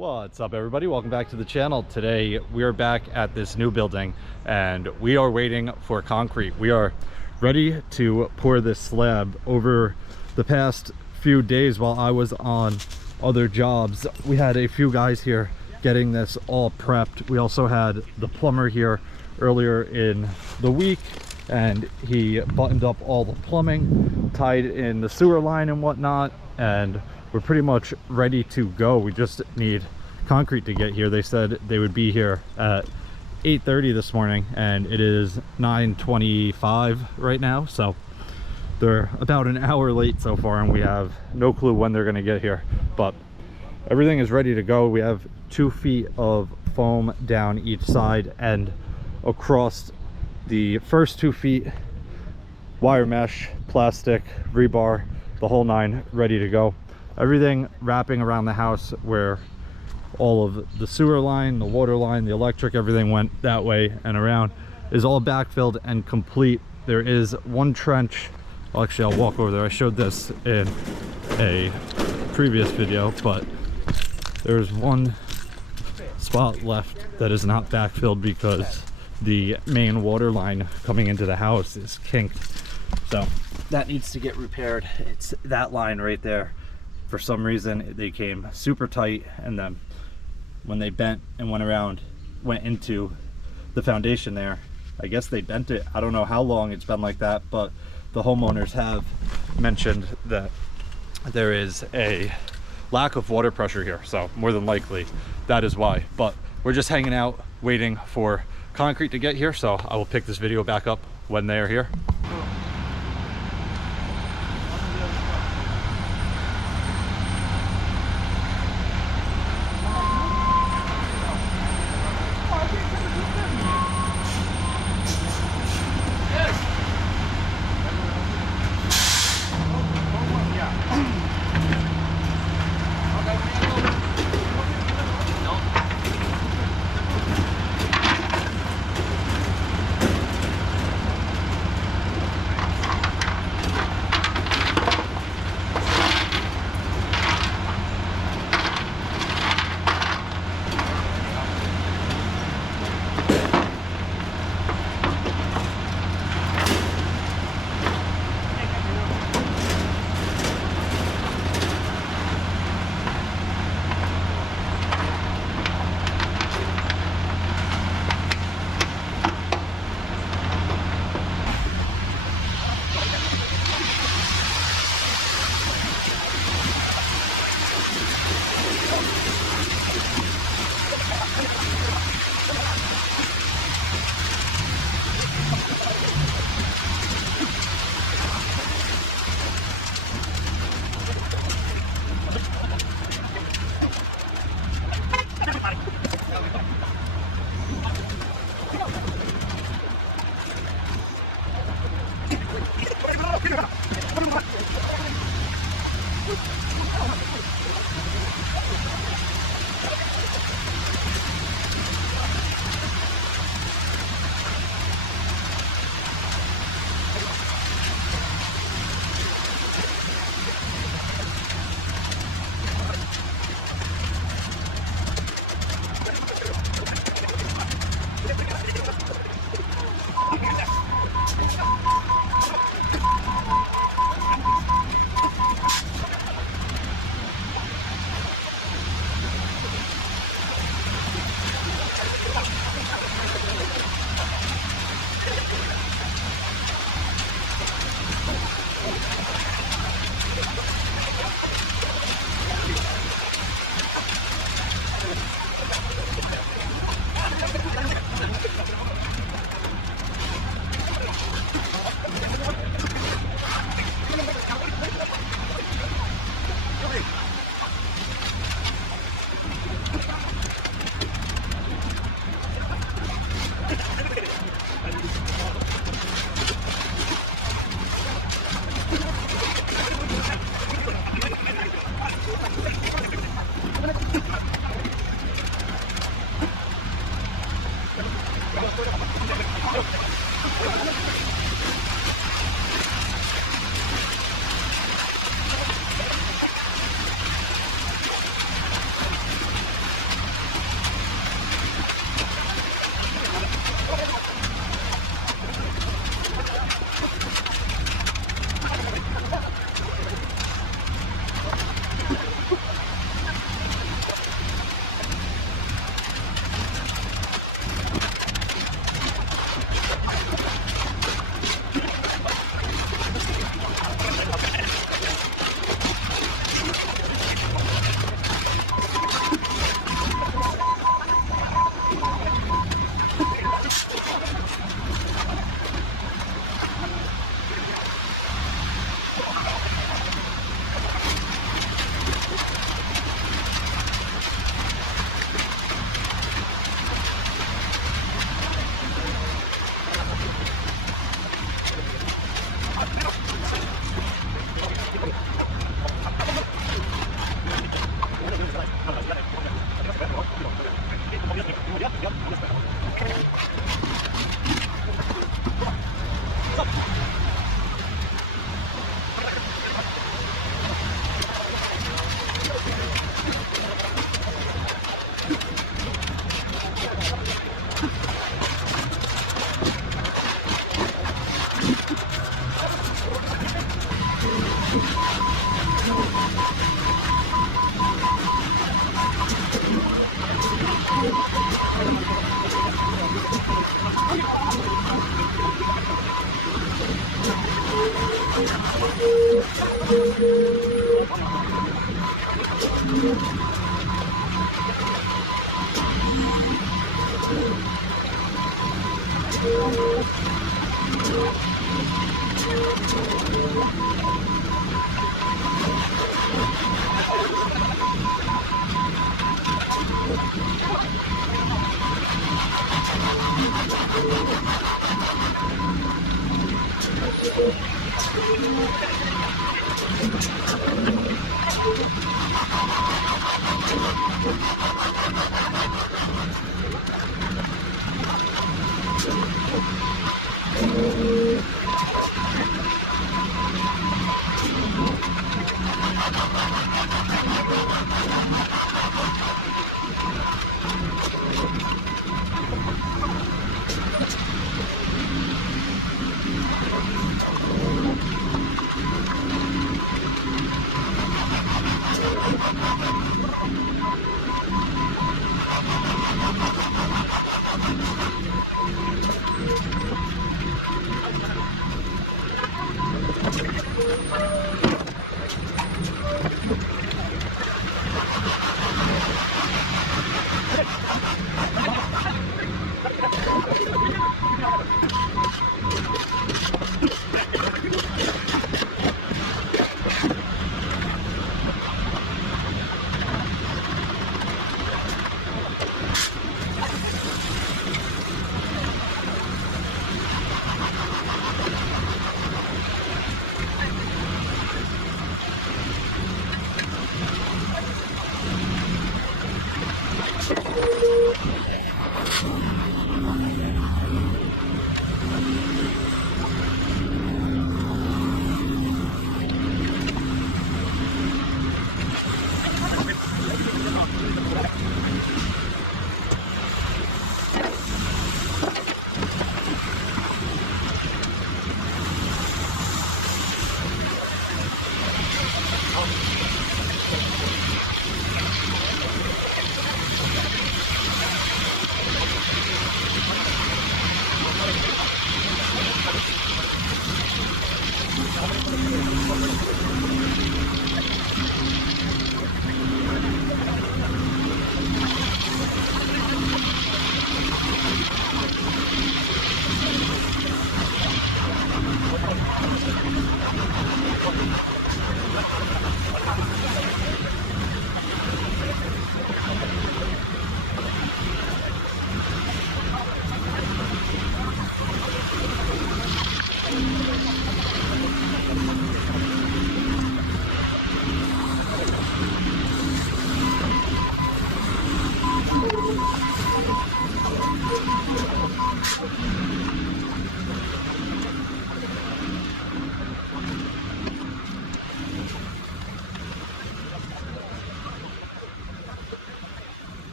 What's up, everybody? Welcome back to the channel. Today we are back at this new building and we are waiting for concrete. We are ready to pour this slab. Over the past few days while I was on other jobs, we had a few guys here getting this all prepped. We also had the plumber here earlier in the week and he buttoned up all the plumbing, tied in the sewer line and whatnot, and we're pretty much ready to go. We just need concrete to get here. They said they would be here at 8:30 this morning and it is 9:25 right now, so they're about an hour late so far and we have no clue when they're going to get here, but everything is ready to go. We have 2 feet of foam down each side, and across the first 2 feet wire mesh, plastic, rebar, the whole nine, ready to go. Everything wrapping around the house where all of the sewer line, the water line, the electric, everything went that way and around, is all backfilled and complete. There is one trench. Well, actually, I'll walk over there. I showed this in a previous video, but there's one spot left that is not backfilled because the main water line coming into the house is kinked. So that needs to get repaired. It's that line right there. For some reason they came super tight, and then when they bent and went into the foundation there, I guess they bent it. I don't know how long it's been like that, but the homeowners have mentioned that there is a lack of water pressure here, so more than likely that is why. But we're just hanging out waiting for concrete to get here, so I will pick this video back up when they are here.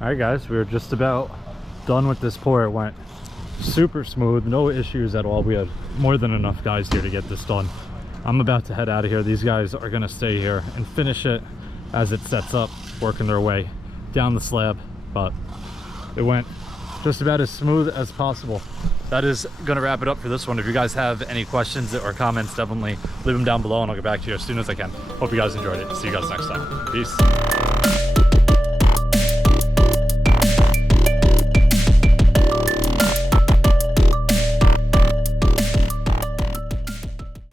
All right, guys, we were just about done with this pour. It went super smooth, no issues at all. We had more than enough guys here to get this done. I'm about to head out of here. These guys are gonna stay here and finish it as it sets up, working their way down the slab, but it went just about as smooth as possible. That is gonna wrap it up for this one. If you guys have any questions or comments, definitely leave them down below and I'll get back to you as soon as I can. Hope you guys enjoyed it. See you guys next time. Peace.